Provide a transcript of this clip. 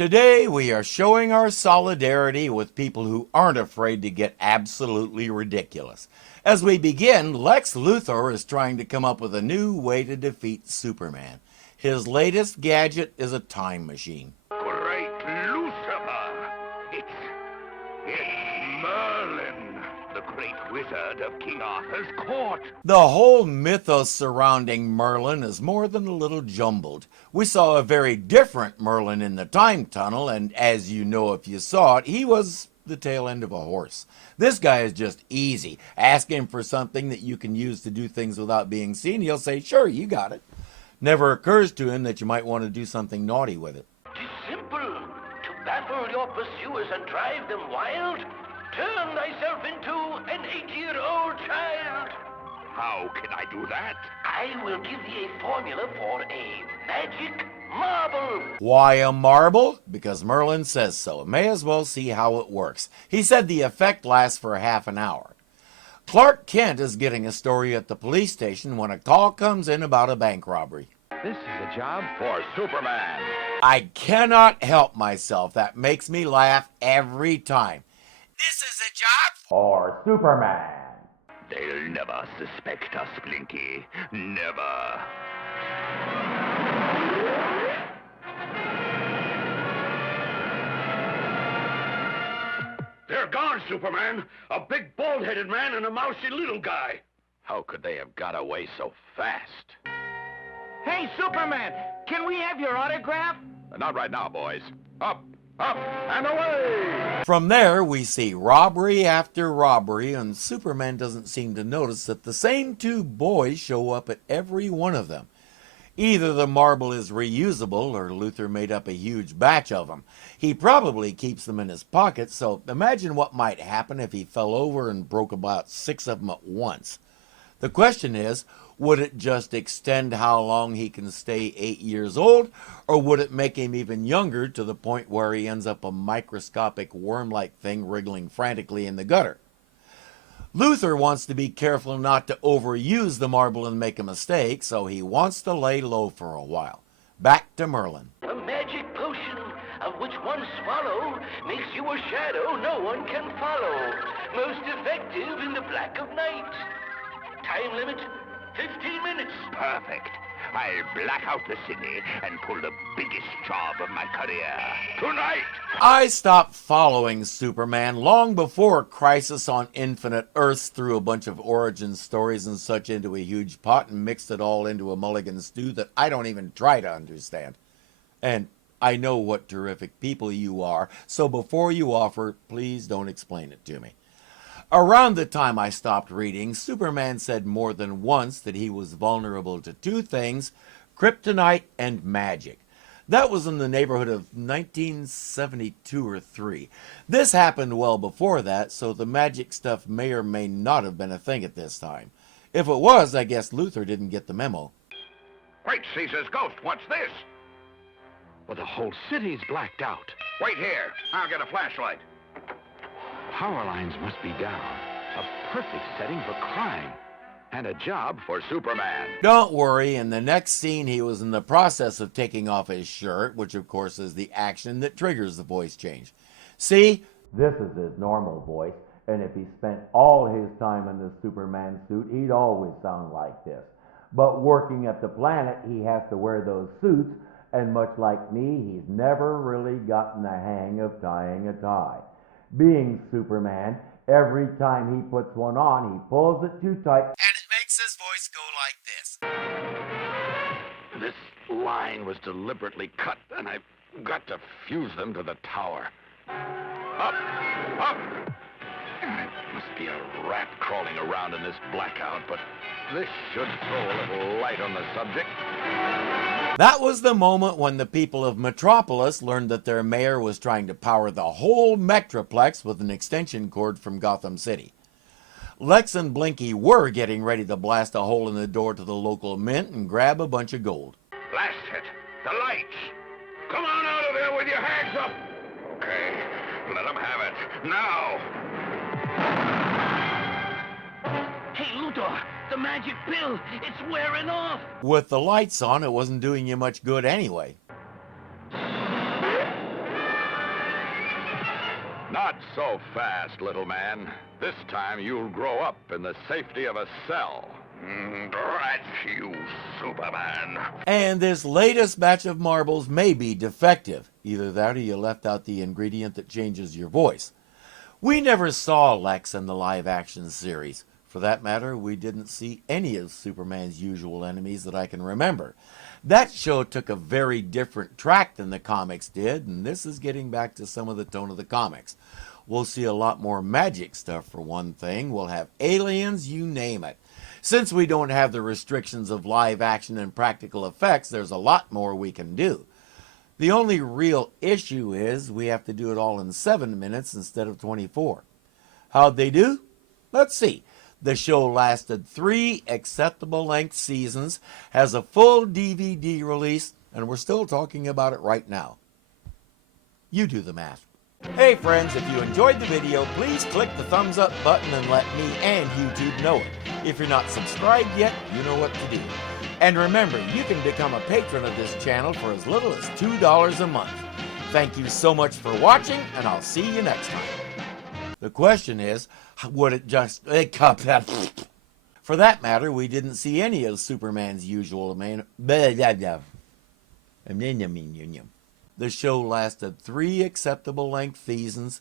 Today we are showing our solidarity with people who aren't afraid to get absolutely ridiculous. As we begin, Lex Luthor is trying to come up with a new way to defeat Superman. His latest gadget is a time machine. Great Lucifer! It's Merlin, the great wizard of King Arthur's court. The whole mythos surrounding Merlin is more than a little jumbled. We saw a very different Merlin in the time tunnel, and as you know if you saw it, he was the tail end of a horse. This guy is just easy. Ask him for something that you can use to do things without being seen, he'll say, sure, you got it. Never occurs to him that you might want to do something naughty with it. It is simple. To baffle your pursuers and drive them wild, turn thyself into an 8-year-old child. How can I do that? I will give thee a formula for a magic marble. Why a marble? Because Merlin says so. May as well see how it works. He said the effect lasts for half an hour. Clark Kent is getting a story at the police station when a call comes in about a bank robbery. This is a job for Superman. I cannot help myself. That makes me laugh every time. This is a job for Superman. They'll never suspect us, Blinky. Never. They're gone, Superman. A big bald-headed man and a mousy little guy. How could they have got away so fast? Hey, Superman, can we have your autograph? Not right now, boys. Up, and away! From there, we see robbery after robbery, and Superman doesn't seem to notice that the same two boys show up at every one of them. Either the marble is reusable, or Luthor made up a huge batch of them. He probably keeps them in his pocket, so imagine what might happen if he fell over and broke about 6 of them at once. The question is, would it just extend how long he can stay 8 years old, or would it make him even younger to the point where he ends up a microscopic worm-like thing wriggling frantically in the gutter? Luthor wants to be careful not to overuse the marble and make a mistake, so he wants to lay low for a while. Back to Merlin. A magic potion of which one swallow makes you a shadow no one can follow. Most effective in the black of night. Time limit, 15 minutes. Perfect. I'll black out the city and pull the biggest job of my career. Tonight! I stopped following Superman long before Crisis on Infinite Earths threw a bunch of origin stories and such into a huge pot and mixed it all into a mulligan stew that I don't even try to understand. And I know what terrific people you are, so before you offer, please don't explain it to me. Around the time I stopped reading, Superman said more than once that he was vulnerable to two things, kryptonite and magic. That was in the neighborhood of 1972 or 3. This happened well before that, so the magic stuff may or may not have been a thing at this time. If it was, I guess Luthor didn't get the memo. Great Caesar's ghost, what's this? Well, the whole city's blacked out. Wait here. I'll get a flashlight. Power lines must be down. A perfect setting for crime. And a job for Superman. Don't worry, in the next scene he was in the process of taking off his shirt, which of course is the action that triggers the voice change. See? This is his normal voice, and if he spent all his time in the Superman suit, he'd always sound like this. But working at the planet, he has to wear those suits, and much like me, he's never really gotten the hang of tying a tie. Being Superman, every time he puts one on, he pulls it too tight, and it makes his voice go like this. This line was deliberately cut, and I've got to fuse them to the tower. Up! It must be a rat crawling around in this blackout, but this should throw a little light on the subject. That was the moment when the people of Metropolis learned that their mayor was trying to power the whole Metroplex with an extension cord from Gotham City. Lex and Blinky were getting ready to blast a hole in the door to the local mint and grab a bunch of gold. Blast it! The lights! Come on out of there with your hands up! Okay, let them have it. Now! Hey, Luthor, the magic pill, it's wearing off. With the lights on, it wasn't doing you much good anyway. Not so fast, little man. This time you'll grow up in the safety of a cell. Drat you, Superman. And this latest batch of marbles may be defective. Either that or you left out the ingredient that changes your voice. We never saw Lex in the live-action series. For that matter, we didn't see any of Superman's usual enemies that I can remember. That show took a very different track than the comics did, and this is getting back to some of the tone of the comics. We'll see a lot more magic stuff for one thing. We'll have aliens, you name it. Since we don't have the restrictions of live action and practical effects, there's a lot more we can do. The only real issue is we have to do it all in 7 minutes instead of 24. How'd they do? Let's see. The show lasted 3 acceptable length seasons, has a full DVD release, and we're still talking about it right now. You do the math. Hey friends, if you enjoyed the video, please click the thumbs up button and let me and YouTube know it. If you're not subscribed yet, you know what to do. And remember, you can become a patron of this channel for as little as $2 a month. Thank you so much for watching, and I'll see you next time. The question is, would it just... For that matter, we didn't see any of Superman's usual... The show lasted 3 acceptable length seasons.